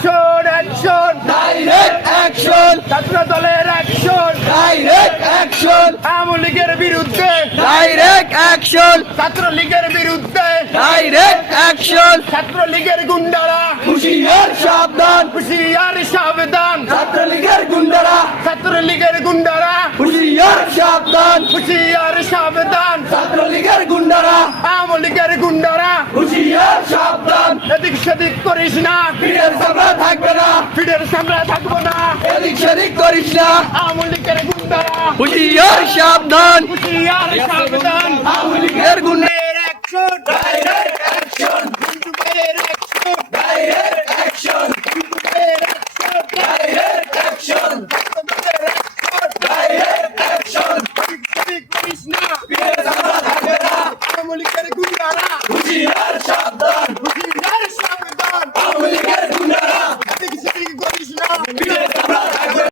Action action direct action, ছাত্র দলের action direct action, Awami লীগের বিরুদ্ধে ডাইরেক্ট অ্যাকশন, ছাত্রলীগের বিরুদ্ধে ডাইরেক্ট অ্যাকশন। ছাত্রলীগের গুন্ডারা হুঁশিয়ার সাবধান, হুঁশিয়ার সাবধান ছাত্রলীগের গুন্ডারা, ছাত্রলীগের গুন্ডারা হুঁশিয়ার সাবধান, হুঁশিয়ার সাবধান ছাত্রলীগের গুন্ডারা, আওয়ামী লীগের গুন্ডারা হুঁশিয়ার সাবধান। এদিক সেদিক করিস না পিঠের সামনে থাকবে না, ফিডের সামনে থাকবো না এদিক সেদিক করিস না, আওয়ামী লীগের গুন্ডারা হুঁশিয়ার সাবধান, হুঁশিয়ার সাবধান আওয়ামী লীগের গুন্ডা। অ্যাকশন ডাইরেক্ট অ্যাকশন, গুন্ডুদের অ্যাকশন ডাইরেক্ট অ্যাকশন, গুন্ডুদের অ্যাকশন ডাইরেক্ট অ্যাকশন, ছাত্রদের অ্যাকশন ডাইরেক্ট অ্যাকশন। এদিক সেদিক করিস না পিঠের সামনে থাকবে না, আওয়ামী লীগের গুন্ডারা হুঁশিয়ার সাবধান, হুঁশিয়ার সাবধান আওয়ামী লীগের গুন্ডারা, এদিক সেদিক করিস না পিঠের